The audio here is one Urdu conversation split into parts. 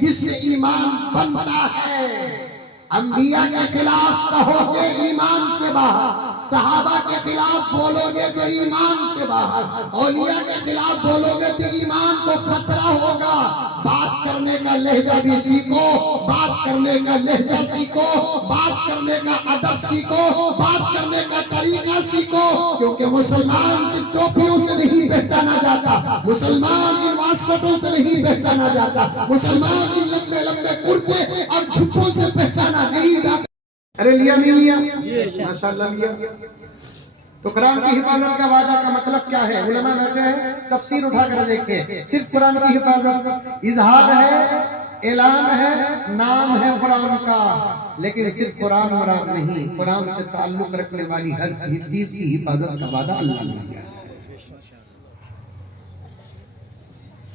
جس سے ایمان بنتا ہے۔ انبیاء کے خلاف کہو گے ایمان سے باہر، صحابہ کے خلاف بولو گے تو ایمان سے باہر، اولیاء کے خلاف بولو گے تو ایمان کو خطرہ ہوگا۔ بات کرنے کا لہجہ بھی سیکھو، بات کرنے کا لہجہ سیکھو، بات کرنے کا ادب سیکھو، بات کرنے کا طریقہ سیکھو، کیونکہ مسلمان صرف ٹوپیوں سے نہیں پہچانا جاتا، مسلمان ان واسکٹوں سے نہیں پہچانا جاتا، مسلمان ان لمبے لمبے کرتے اور جھپوں سے پہچانا نہیں جاتا۔ ارے لیا نہیں لیا؟ ماشاءاللہ لیا۔ تو قرآن کی حفاظت کا وعدہ کا مطلب کیا ہے؟ علماء بیٹھے ہیں، تفسیر اٹھا کر دیکھیں۔ صرف قرآن کی حفاظت اظہار ہے، اعلان ہے، نام ہے قرآن کا، لیکن صرف قرآن مراد نہیں، قرآن سے تعلق رکھنے والی ہر چیز کی حفاظت کا وعدہ اللہ نے کیا ہے۔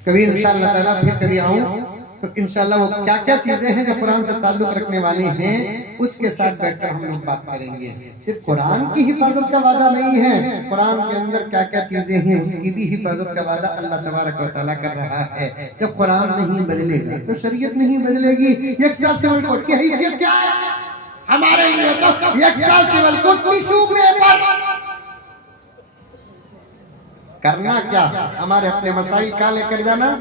کبھی انشاءاللہ تعالیٰ پھر کبھی آؤں تو انشاءاللہ وہ کیا کیا چیزیں ہیں جو قرآن سے تعلق رکھنے والی ہیں اس کے ساتھ بیٹھ کر ہم لوگ بات کریں گے۔ صرف قرآن کی حفاظت کا وعدہ نہیں ہے، قرآن کے اندر کیا کیا چیزیں ہیں اس کی بھی حفاظت کا وعدہ اللہ تبارک و تعالیٰ کر رہا ہے۔ جب قرآن نہیں بدلے گا تو شریعت نہیں بدلے گی۔ یکساں سول کوڈ کی حیثیت کیا ہے ہمارے لیے؟ تو یکساں سول کوڈ ٹیشو پیپر کرنا کیا؟ ہمارے اپنے مسائل کا لے کر جانا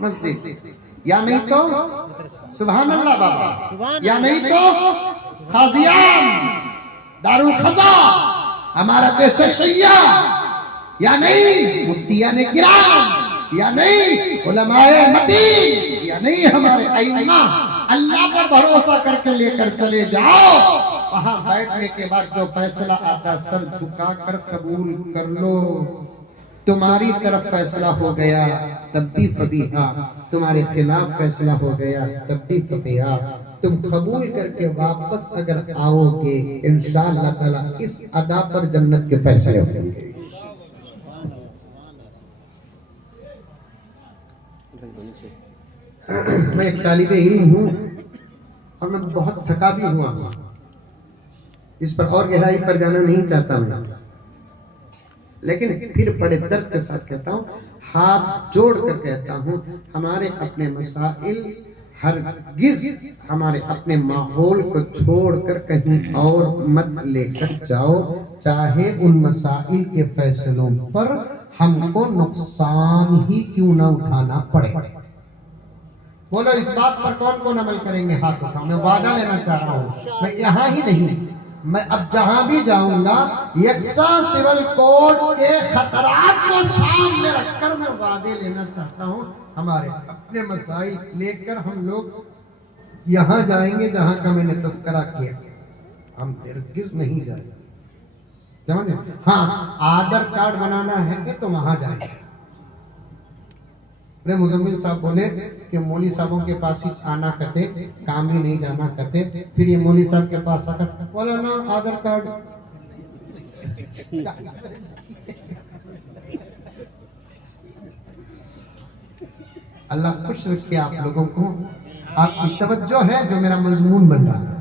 مسجد، یا نہیں تو سبحان اللہ بابا، یا نہیں تو قاضیان دارالخزا امارت شیعہ، یا نہیں مفتیان کرام، یا نہیں علماء مدین، یا نہیں ہمارے ائمہ۔ اللہ پر بھروسہ کر کے لے کر چلے جاؤ، وہاں بیٹھنے کے بعد جو فیصلہ آتا سر جھکا کر قبول کر لو۔ تمہاری طرف فیصلہ ہو گیا تب بھی فبیہا، تمہارے خلاف فیصلہ ہو گیا تب بھی فبیہا، تم قبول کر کے واپس اگر آؤ گے انشاءاللہ تعالیٰ اس ادا پر جنت کے فیصلے ہوں گے۔ میں ایک طالب علم ہوں اور میں بہت تھکا بھی ہوا ہوں، اس پر اور گہرائی پر جانا نہیں چاہتا میں، لیکن پھر بڑے درد کے ساتھ کہتا ہوں، ہاتھ جوڑ کر کہتا ہوں، ہمارے اپنے مسائل ہرگز ہمارے اپنے ماحول کو چھوڑ کر کہیں اور مت لے کر جاؤ، چاہے ان مسائل کے فیصلوں پر ہم کو نقصان ہی کیوں نہ اٹھانا پڑے۔ بولو اس بات پر کون کون عمل کریں گے؟ ہاتھ اٹھاؤ۔ میں وعدہ لینا چاہ رہا ہوں، میں یہاں ہی نہیں، میں اب جہاں بھی جاؤں گا یکساں سول کوڈ کے خطرات کو سامنے رکھ کر میں وعدے لینا چاہتا ہوں، ہمارے اپنے مسائل لے کر ہم لوگ یہاں جائیں گے جہاں کا میں نے تذکرہ کیا، ہم ہرگز نہیں جائیں گے۔ سمجھے؟ ہاں آدھار کارڈ بنانا ہے تو وہاں جائیں گے۔ مزمل صاحب بولے کہ مولوی صاحبوں کے پاس ہی آنا کرتے، کام ہی نہیں جانا کرتے، پھر یہ مولوی صاحب کے پاس آ کر بولا نا آدھار کارڈ۔ اللہ خوش رکھے آپ لوگوں کو، آپ کی توجہ ہے جو میرا مضمون بن رہا ہے،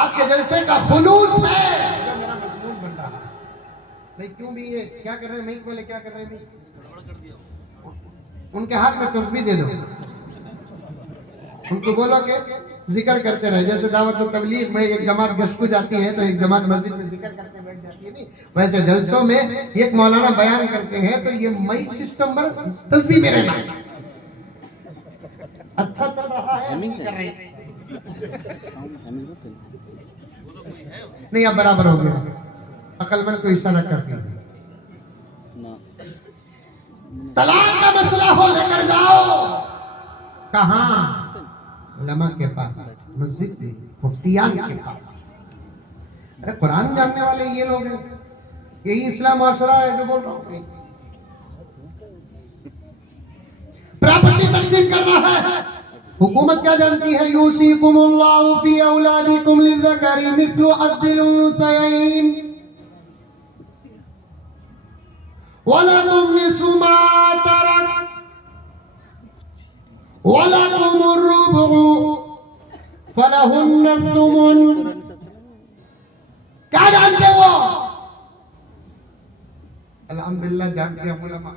آپ کے جلسے کا خلوص ہے جو میرا مضمون بن رہا ہے۔ نہیں کیوں بھی یہ کیا کر رہے ہیں؟ میں کیا کر رہے ہیں؟ ان کے ہاتھ میں تسبیح دے دو، ان کو بولو کہ ذکر کرتے رہے، جیسے دعوت و تبلیغ میں ایک جماعت گشت جاتی ہے تو ایک جماعت مسجد میں ذکر کرتے بیٹھ جاتی ہے، نہیں ویسے جلسوں میں ایک مولانا بیان کرتے ہیں تو یہ مائک سسٹم پر تسبیح میرے نام اچھا چل رہا ہے، نہیں کر رہے نہیں، اب برابر ہو گیا، عقل مند کو اشارہ کرتے ہیں۔ طلاق کا مسئلہ ہو لے کر جاؤ، کہاں؟ علماء کے پاس، مسجد میں، مفتیان کے پاس۔ ارے قرآن جاننے والے یہ لوگ ہیں، یہی اسلام معاشرہ ہے جو بول رہا ہوں۔ پراپرٹی تقسیم کرنا ہے، حکومت کیا جانتی ہے؟ یوصیکم اللہ فی اولادکم للذکر مثل حظ الانثیین وَلَكُمْ نِصْفُ مَا تَرَكَ وَلَكُمُ الرُّبُعُ فَلَهُنَّ الثُّمُنُ۔ کیا جانتے وہ؟ الحمدللہ جانتے ہیں علماء۔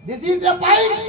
This is a point.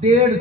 1.5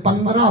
15